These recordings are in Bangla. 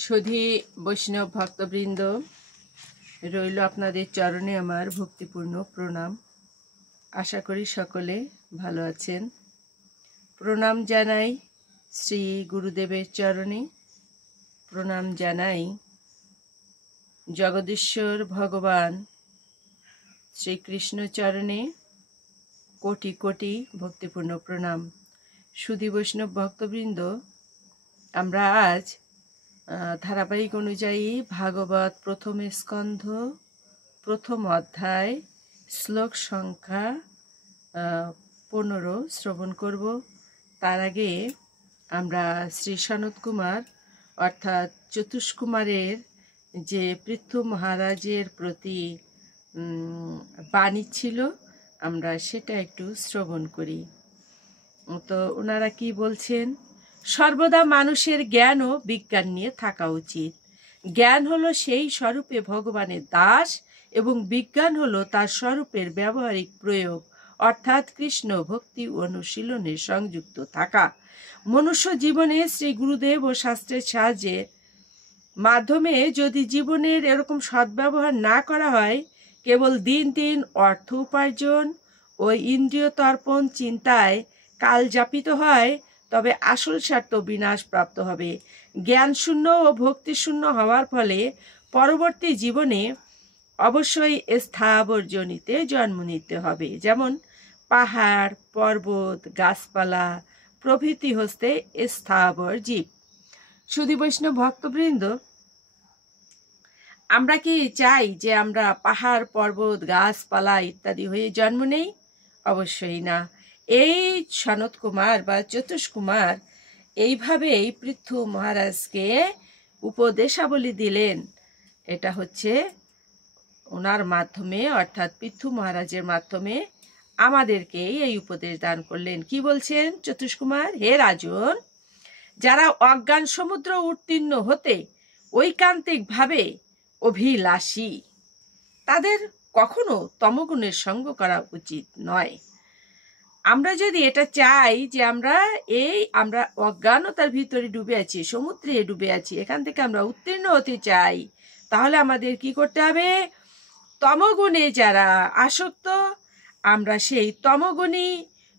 সুধী বৈষ্ণব ভক্তবৃন্দ, রইল আপনাদের চরণে আমার ভক্তিপূর্ণ প্রণাম। আশা করি সকলে ভালো আছেন। প্রণাম জানাই শ্রী গুরুদেবের চরণে, প্রণাম জানাই জগদীশ্বর ভগবান শ্রীকৃষ্ণ চরণে কোটি কোটি ভক্তিপূর্ণ প্রণাম। সুধী বৈষ্ণব ভক্তবৃন্দ, আমরা আজ ধারাবাহিক অনুযায়ী ভাগবত প্রথম স্কন্ধ প্রথম অধ্যায় শ্লোক সংখ্যা 15 শ্রবণ করব। তার আগে আমরা শ্রী সনত কুমার অর্থাৎ চতুষ্কুমারের যে পৃথু মহারাজের প্রতি বাণী ছিল, আমরা সেটা একটু শ্রবণ করি। তো ওনারা কি বলছেন? সর্বদা মানুষের জ্ঞান ও বিজ্ঞান নিয়ে থাকা উচিত। জ্ঞান হলো সেই স্বরূপে ভগবানের দাস এবং বিজ্ঞান হলো তার স্বরূপের ব্যবহারিক প্রয়োগ, অর্থাৎ কৃষ্ণ ভক্তি অনুশীলনে সংযুক্ত থাকা। মনুষ্য জীবনে শ্রী গুরুদেব ও শাস্ত্রের সাহায্যের মাধ্যমে যদি জীবনের এরকম সদ্ব্যবহার না করা হয়, কেবল দিন দিন অর্থ উপার্জন ও ইন্দ্রিয় তর্পণ চিন্তায় কাল যাপিত হয়, তবে আসল স্বার্থ বিনাশ প্রাপ্ত হবে। জ্ঞান শূন্য ও ভক্তি শূন্য হওয়ার ফলে পরবর্তী জীবনে অবশ্যই স্থাবর জনিতে জন্ম নিতে হবে, যেমন পাহাড় পর্বত গাছপালা প্রভৃতি হস্তে স্থাবর জীব। সুধী বৈষ্ণব ভক্তবৃন্দ, আমরা কি চাই যে আমরা পাহাড় পর্বত গাছপালা ইত্যাদি হয়ে জন্ম নেই? অবশ্যই না। এই সনত কুমার বা চতুষ্কুমার এইভাবেই পৃথু মহারাজকে উপদেশাবলী দিলেন। এটা হচ্ছে ওনার মাধ্যমে, অর্থাৎ পৃথু মহারাজের মাধ্যমে আমাদেরকে এই উপদেশ দান করলেন। কি বলছেন চতুষ্কুমার? হে রাজন, যারা অজ্ঞান সমুদ্র উত্তীর্ণ হতে ঐকান্তিক ভাবে অভিলাষী, তাদের কখনো তমগুণের সঙ্গ করা উচিত নয়। আমরা যদি এটা চাই যে আমরা অজ্ঞানতার ভিতরে ডুবে আছি, সমুদ্রে ডুবে আছি, এখান থেকে আমরা উত্তীর্ণ হতে চাই, তাহলে আমাদের কি করতে হবে? তমগুণে যারা আসক্ত, আমরা সেই তমগুণী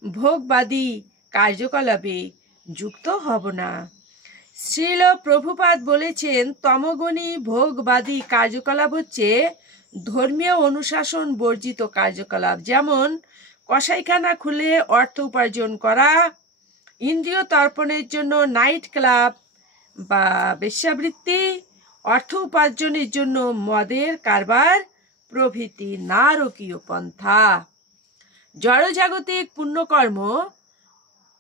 ভোগবাদী কার্যকলাপে যুক্ত হব না। শ্রীল প্রভুপাদ বলেছেন, তমগুণী ভোগবাদী কার্যকলাপ হচ্ছে ধর্মীয় অনুশাসন বর্জিত কার্যকলাপ, যেমন কসাইখানা খুলে অর্থ উপার্জন করা, ইন্দ্রিয় তর্পণের জন্য নাইট ক্লাব বা বেশ্যাবৃত্তি, অর্থ উপার্জনের জন্য মদের কারবার প্রভৃতি নারকীয় পন্থা। জড়জাগতিক পুণ্যকর্ম,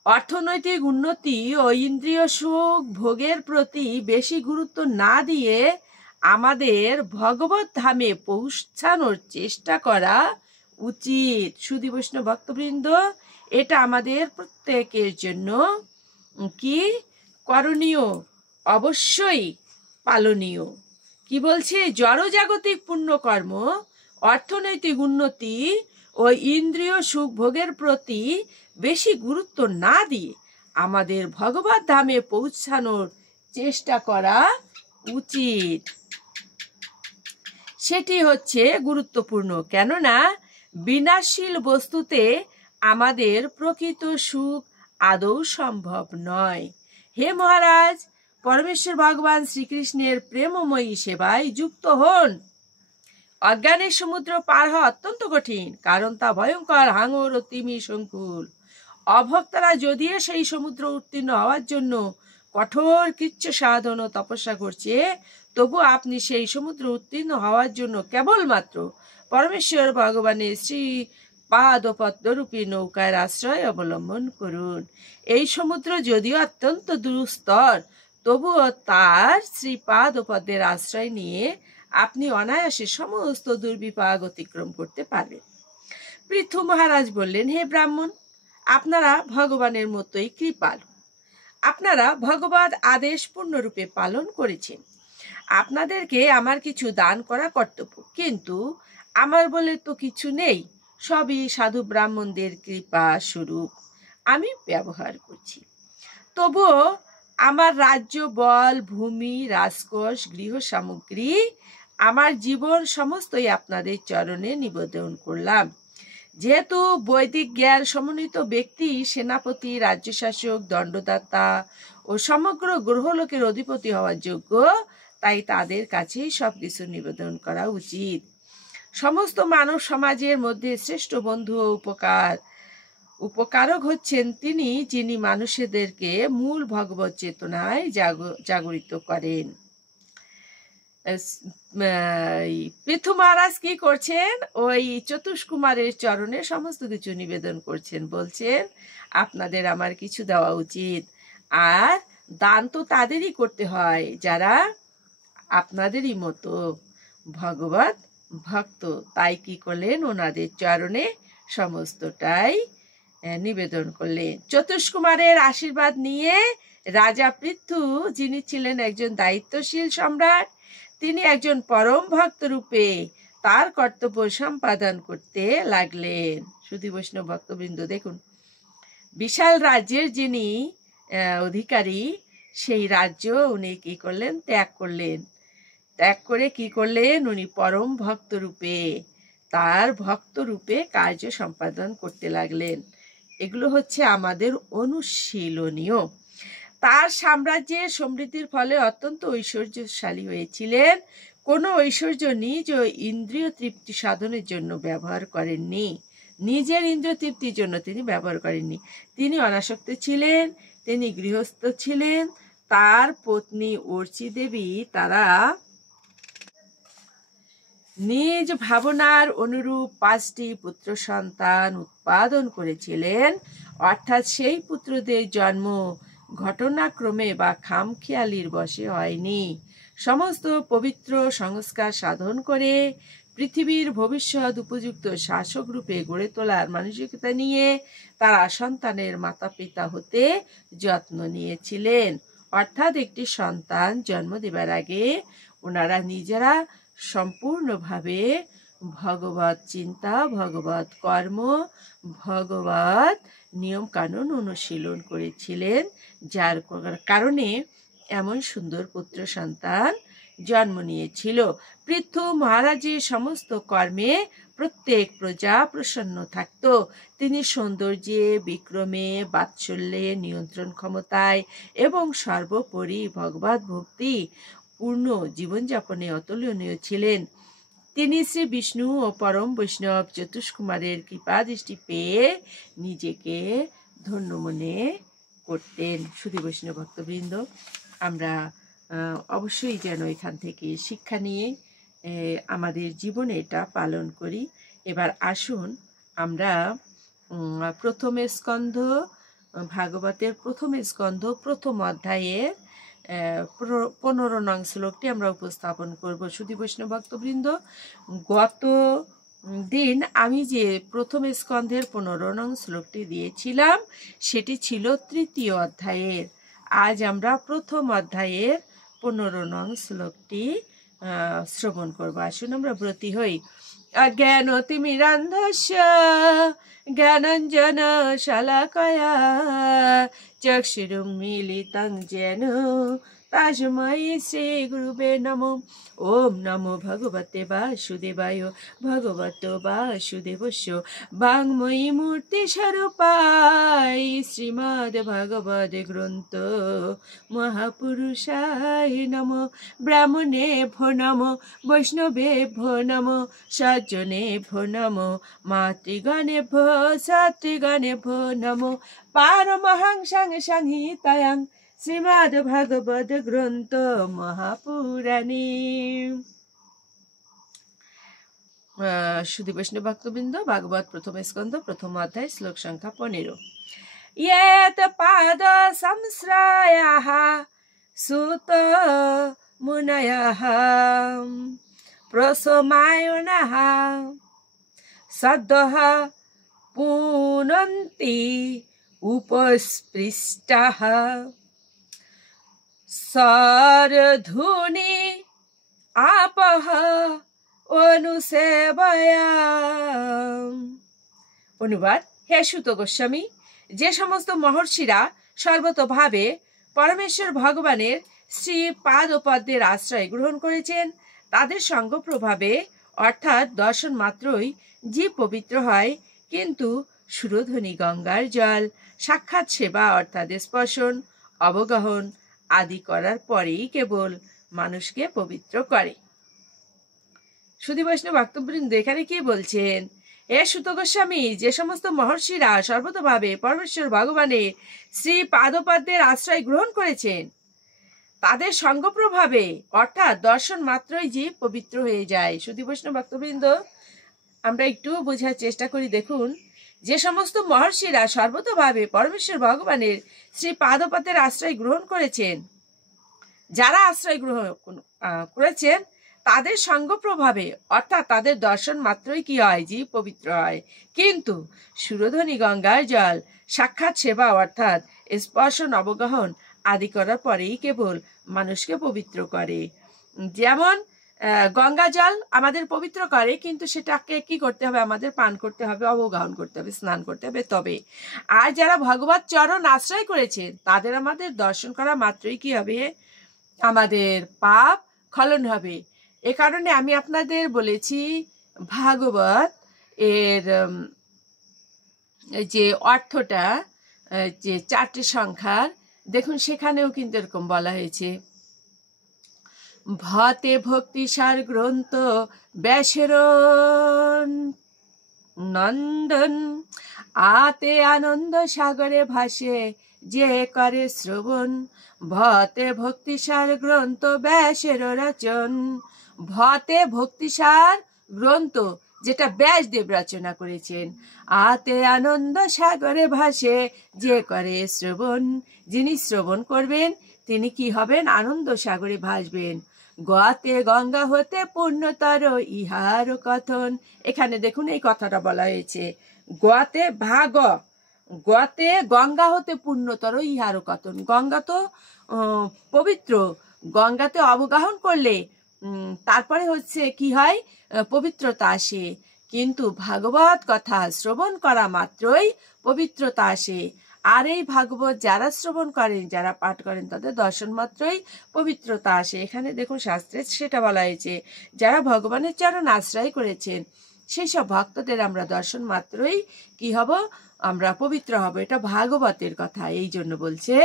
অর্থনৈতিক উন্নতি ও ইন্দ্রিয় সুখ ভোগের প্রতি বেশি গুরুত্ব না দিয়ে আমাদের ভগবত ধামে পৌঁছানোর চেষ্টা করা উচিত। সুধী বৈষ্ণব ভক্তবৃন্দ, এটা আমাদের প্রত্যেকের জন্য কি করণীয়? অবশ্যই পালনীয়। কি বলছে? জড়জাগতিক পুণ্যকর্ম, অর্থনৈতিক উন্নতি ও ইন্দ্রিয় সুখ ভোগের প্রতি বেশি গুরুত্ব না দিয়ে আমাদের ভগবত ধামে পৌঁছানোর চেষ্টা করা উচিত। সেটি হচ্ছে গুরুত্বপূর্ণ, কেননা বিনাশশীল বস্তুতে আমাদের প্রকৃত সুখ আদৌ সম্ভব নয়। হে মহারাজ, পরমেশ্বর ভগবান শ্রীকৃষ্ণের প্রেমময়ী সেবায় যুক্ত হন। অজ্ঞানের সমুদ্র পার হওয়া অত্যন্ত কঠিন, কারণ তা ভয়ঙ্কর, হাঙর ও তিমি সংকুল। অভক্তরা যদিও সেই সমুদ্র উত্তীর্ণ হওয়ার জন্য কঠোর কৃচ্ছ সাধন ও তপস্যা করছে, তবু আপনি সেই সমুদ্র উত্তীর্ণ হওয়ার জন্য কেবলমাত্র পরমেশ্বর ভগবানের শ্রী পাদপদ্মরূপী নৌকার আশ্রয় অবলম্বন করুন। এই সমুদ্র যদিও অত্যন্ত দুস্তর, তবুও তার শ্রী পাদপদ্মের আশ্রয় নিয়ে আপনি অনায়াসে সমস্ত দুর্বিপাক অতিক্রম করতে পারবেন। পৃথু মহারাজ বললেন, হে ব্রাহ্মণ, আপনারা ভগবানের মতোই কৃপালু। আপনারা ভগবত আদেশ পূর্ণরূপে পালন করেছেন। আপনাদেরকে আমার কিছু দান করা কর্তব্য, কিন্তু আমার বলে তো কিছু নেই, সবই সাধু ব্রাহ্মণদের কৃপা স্বরূপ আমি ব্যবহার করছি। তবুও আমার রাজ্য, বল, ভূমি, রাজকোষ, গৃহ সামগ্রী, আমার জীবন সমস্তই আপনাদের চরণে নিবেদন করলাম। যেহেতু বৈদিক জ্ঞান সমন্বিত ব্যক্তি সেনাপতি, রাজ্যশাসক, দণ্ডদাতা ও সমগ্র গ্রহলোকের অধিপতি হওয়ার যোগ্য, তাই তাদের কাছেই সবকিছু নিবেদন করা উচিত। সমস্ত মানব সমাজের মধ্যে শ্রেষ্ঠ বন্ধু ও উপকারক হচ্ছেন তিনি, যিনি মানুষদেরকে মূল ভগবত চেতনায় জাগরিত করেন। পৃথু মহারাজ কি করছেন? ওই চতুষ্কুমারের চরণে সমস্ত কিছু নিবেদন করছেন, বলছেন আপনাদের আমার কিছু দেওয়া উচিত। আর দান তো তাদেরই করতে হয় যারা আপনাদেরই মতো ভগবত ভক্ত। তাই কি করলেন? ওনাদের চরণে সমস্তটাই নিবেদন করলেন। চতুষ্কুমারের আশীর্বাদ নিয়ে রাজা পৃথু, যিনি ছিলেন একজন দায়িত্বশীল সম্রাট, তিনি একজন পরম ভক্ত রূপে তার কর্তব্য সম্পাদন করতে লাগলেন। শুধু বৈষ্ণব ভক্তবৃন্দ, দেখুন, বিশাল রাজ্যের যিনি অধিকারী, সেই রাজ্য উনি কি করলেন? ত্যাগ করলেন। ত্যাগ করে কি করলেন? উনি পরম ভক্ত রূপে, তার ভক্ত রূপে কার্য সম্পাদন করতে লাগলেন। এগুলো হচ্ছে আমাদের অনুশীলনীয়। তার সাম্রাজ্যের সমৃদ্ধির ফলে অত্যন্ত ঐশ্বর্যশালী হয়েছিলেন। কোনো ঐশ্বর্য নিজ ও ইন্দ্রিয় তৃপ্তি সাধনের জন্য ব্যবহার করেননি, নিজের ইন্দ্রিয় তৃপ্তির জন্য তিনি ব্যবহার করেননি। তিনি অনাসক্ত ছিলেন, তিনি গৃহস্থ ছিলেন। তার পত্নী অর্চি দেবী, তারা নিজ ভাবনার অনুরূপ 5টি পুত্র সন্তান উৎপাদন করেছিলেন। অর্থাৎ সেই পুত্রদের জন্ম ঘটনাক্রমে বা খামখেয়ালির বশে হয়নি। সমস্ত পবিত্র সংস্কার সাধন করে পৃথিবীর ভবিষ্যৎ উপযুক্ত শাসক রূপে গড়ে তোলার মানসিকতা নিয়ে তারা সন্তানের মাতা পিতা হতে যত্ন নিয়েছিলেন। অর্থাৎ একটি সন্তান জন্ম দেবার আগে ওনারা নিজেরা সম্পূর্ণভাবে ভগবত চিন্তা, ভগবত কর্ম, ভগবত নিয়ম কানুন অনুশীলন করেছিলেন, যার কারণে এমন সুন্দর পুত্র সন্তান জন্ম নিয়েছিল। পৃথু মহারাজের সমস্ত কর্মে প্রত্যেক প্রজা প্রসন্ন থাকত। তিনি সৌন্দর্যে, বিক্রমে, বাৎসল্যে, নিয়ন্ত্রণ ক্ষমতায় এবং সর্বোপরি ভগবত ভক্তি পূর্ণ জীবনযাপনে অতুলনীয় ছিলেন। তিনি শ্রী বিষ্ণু ও পরম বৈষ্ণব চতুষ্কুমারের কৃপা দৃষ্টি পেয়ে নিজেকে ধন্য মনে করতেন। শুধু বৈষ্ণব ভক্তবৃন্দ, আমরা অবশ্যই যেন এখান থেকে শিক্ষা নিয়ে আমাদের জীবনে এটা পালন করি। এবার আসুন আমরা প্রথম স্কন্ধ, ভাগবতের প্রথম স্কন্ধ প্রথম অধ্যায়ের 15 নং শ্লোকটি আমরা উপস্থাপন করব। শুধু বৈষ্ণব ভক্তবৃন্দ, গত দিন আমি যে প্রথম স্কন্ধের 15 নং শ্লোকটি দিয়েছিলাম সেটি ছিল তৃতীয় অধ্যায়ের। আজ আমরা প্রথম অধ্যায়ের 15 নং শ্লোকটি শ্রবণ করব। আসুন আমরা ব্রতী হই। অজ্ঞানতিমিরান্ধস্য জ্ঞানাঞ্জন শলাকয়া চক্ষুरुन्मीलितं येन तस्मै श्री गुरुवे नमो। ओम नमो भगवते वासुदेवाय। भगवतो वासुदेवस्य वाङ्मयी मूर्ति स्वरूपाय श्रीमद् भगवद् ग्रन्थ महापुरुषाय नमो। ब्राह्मणेभ्यो नमो, वैष्णवेभ्यो नमो, सज्जनेभ्यो नमो, मातृगणेभ्यो क्षत्रियगणेभ्यो नमो। पारमहंसं संहितायां श्रीमद् भगवद् ग्रन्थ महापुराणे। শুধু বৈষ্ণব ভক্তবৃন্দ, ভাগবত প্রথম স্কন্ধ প্রথম অধ্যায় শ্লোক সংখ্যা 15। यत् पाद संश्रयाः सुत मुनयः प्रसमायनः सद्यः पुनन्ति उपस्पृष्टाः सरधुनि आपः অনুসেবয়া। অনুবাদ: হে সুত গোস্বামী, যে সমস্ত মহর্ষিরা সর্বতোভাবে পরমেশ্বর ভগবানের শ্রী পাদ ও পদ্মের আশ্রয় গ্রহণ করেছেন, তাদের সঙ্গ প্রভাবে অর্থাৎ দর্শন মাত্রই জীব পবিত্র হয়। কিন্তু সুরধ্বনি গঙ্গার জল সাক্ষাৎ সেবা অর্থাৎ স্পর্শন, অবগাহন আদি করার পরেই কেবল মানুষকে পবিত্র করে। সুধী বৈষ্ণব ভক্তবৃন্দ এখানে কি বলছেন? হে সুত গোস্বামী, যে সমস্ত মহর্ষিরা সর্বতভাবে পরমেশ্বর ভগবানের শ্রী পাদপদ্মের আশ্রয় গ্রহণ করেছেন, তাদের সঙ্গ প্রভাবে অর্থাৎ দর্শন মাত্রই জীব পবিত্র হয়ে যায়। সুধী বৈষ্ণব ভক্তবৃন্দ, আমরা একটু বোঝার চেষ্টা করি। দেখুন, যে সমস্ত মহর্ষিরা সর্বতভাবে পরমেশ্বর ভগবানের শ্রী পাদপদ্মের আশ্রয় গ্রহণ করেছেন, যারা আশ্রয় গ্রহণ করেছেন তাদের সঙ্গ প্রভাবে অর্থাৎ তাদের দর্শন মাত্রই কি হয়? জীব পবিত্র হয়। কিন্তু সুরধ্বনি গঙ্গার জল সাক্ষাৎ সেবা অর্থাৎ স্পর্শন, অবগাহন আদি করার পরেই কেবল মানুষকে পবিত্র করে। যেমন গঙ্গা জল আমাদের পবিত্র করে, কিন্তু সেটাকে কি করতে হবে? আমাদের পান করতে হবে, অবগাহন করতে হবে, স্নান করতে হবে তবে। আর যারা ভগবত চরণ আশ্রয় করেছেন তাদের আমাদের দর্শন করা মাত্রই কি হবে? আমাদের পাপ খলন হবে। এ কারণে আমি আপনাদের বলেছি ভাগবত এর যে অর্থটা, যে 4টে সংখ্যার, দেখুন সেখানেও কিন্তু এরকম বলা হয়েছে, ভতে ভক্তিসার গ্রন্থ ব্যাসের নন্দন, আতে আনন্দ সাগরে ভাসে যে করে শ্রবণ। ভতে ভক্তিসার গ্রন্থ ব্যাসের রচন। ভতে ভক্তিসার গ্রন্থ, যেটা ব্যাসদেব রচনা করেছেন। আতে আনন্দ সাগরে ভাসে যে করে শ্রবণ। যিনি শ্রবণ করবেন তিনি কি হবেন? আনন্দ সাগরে ভাসবেন। গতে গঙ্গা হতে পূর্ণতর ইহার কথন। এখানে দেখুন এই কথাটা বলা হয়েছে, গতে ভাগ, গতে গঙ্গা হতে পূর্ণতর ইহার কথন। গঙ্গা তো পবিত্র, গঙ্গাতে অবগাহন করলে তারপরে হচ্ছে কি হয়? পবিত্রতা আসে। কিন্তু ভাগবত কথা শ্রবণ করা মাত্রই পবিত্রতা আসে। আর এই ভাগবত যারা শ্রবণ করেন, যারা পাঠ করেন, তাদের দর্শন মাত্রই পবিত্রতা আসে। এখানে দেখুন শাস্ত্রে সেটা বলা হয়েছে, যারা ভগবানের চরণ আশ্রয় করেছেন সেই সব ভক্তদের আমরা দর্শন মাত্রই কি হব? আমরা পবিত্র হব। এটা ভাগবতের কথা। এই জন্য বলছে,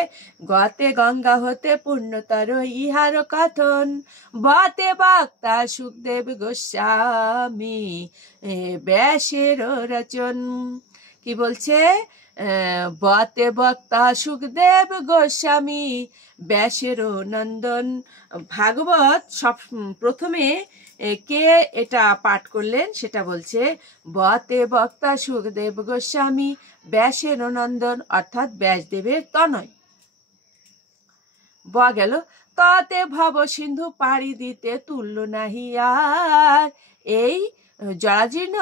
গতে গঙ্গা হতে পূর্ণতর ইহার কথন। বতে বক্তা সুখদেব গোস্বামী ব্যাসের রচন। কি বলছে? বতে বক্তা সুখদেব গোস্বামী ব্যাসের নন্দন। ভাগবত সব প্রথমে কে এটা পাঠ করলেন সেটা বলছে, বতে বক্তা সুখদেব গোস্বামী ব্যাসের নন্দন, অর্থাৎ ব্যাসদেবের তনয়। গেল, ততে ভব সিন্ধু পাড়ি দিতে তুল্য নাহি আর। এই জরাজীর্ণ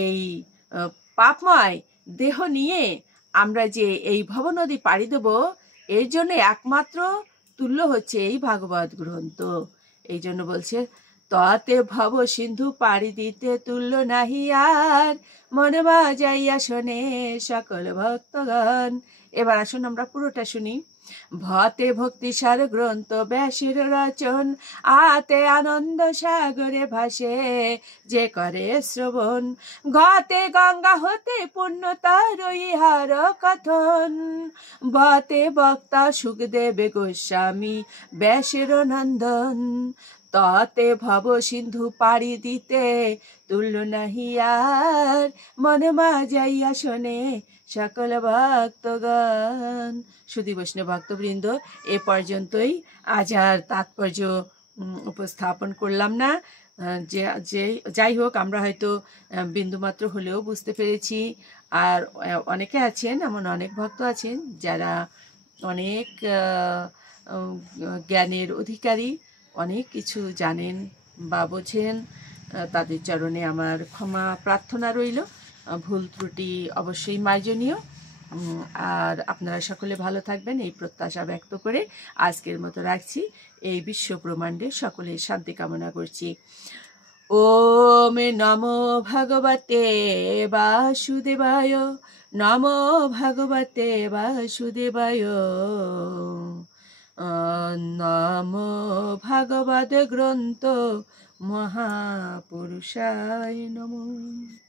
এই পাপময় দেহ নিয়ে আমরা যে এই ভব নদী পাড়ি দেব, এর জন্য একমাত্র তুল্য হচ্ছে এই ভাগবত গ্রন্থ। এই জন্য বলছে, ততে ভব সিন্ধু পাড়ি দিতে তুল্য নাহি আর, মনে বাজাইয়া শোনে সকল ভক্তগণ। এবার আসুন আমরা পুরোটা শুনি। ভতে ভক্তিসার গ্রন্থ ব্যাসের রচন, আতে আনন্দ সাগরে ভাসে যে করে শ্রবণ। গতে গঙ্গা হতে পূর্ণতার ইহার কথন। বতে বক্তা সুখদেব গোস্বামী ব্যাসের নন্দন। ততে ভব সিন্ধু পাড়ি দিতে তুল্য নাহি আর, মনে যাইয়া শোনে সকল ভক্তগণ। সুধী বৈষ্ণব ভক্তবৃন্দ, এ পর্যন্তই। আজ আর তাৎপর্য উপস্থাপন করলাম না। যাই হোক, আমরা হয়তো বিন্দুমাত্র হলেও বুঝতে পেরেছি। আর অনেকে আছেন, এমন অনেক ভক্ত আছেন যারা অনেক জ্ঞানের অধিকারী, অনেক কিছু জানেন বা বোঝেন। তাদের চরণে আমার ক্ষমা প্রার্থনা রইল। ভুল ত্রুটি অবশ্যই মার্জনীয়। আর আপনারা সকলে ভালো থাকবেন এই প্রত্যাশা ব্যক্ত করে আজকের মতো রাখছি। এই বিশ্ব ব্রহ্মাণ্ডে সকলের শান্তি কামনা করছি। ওম নমো ভগবতে বাসুদেবায়। নমো ভগবতে বাসুদেবায়। নমো ভগবদ গ্রন্থ মহাপুরুষায় নমঃ।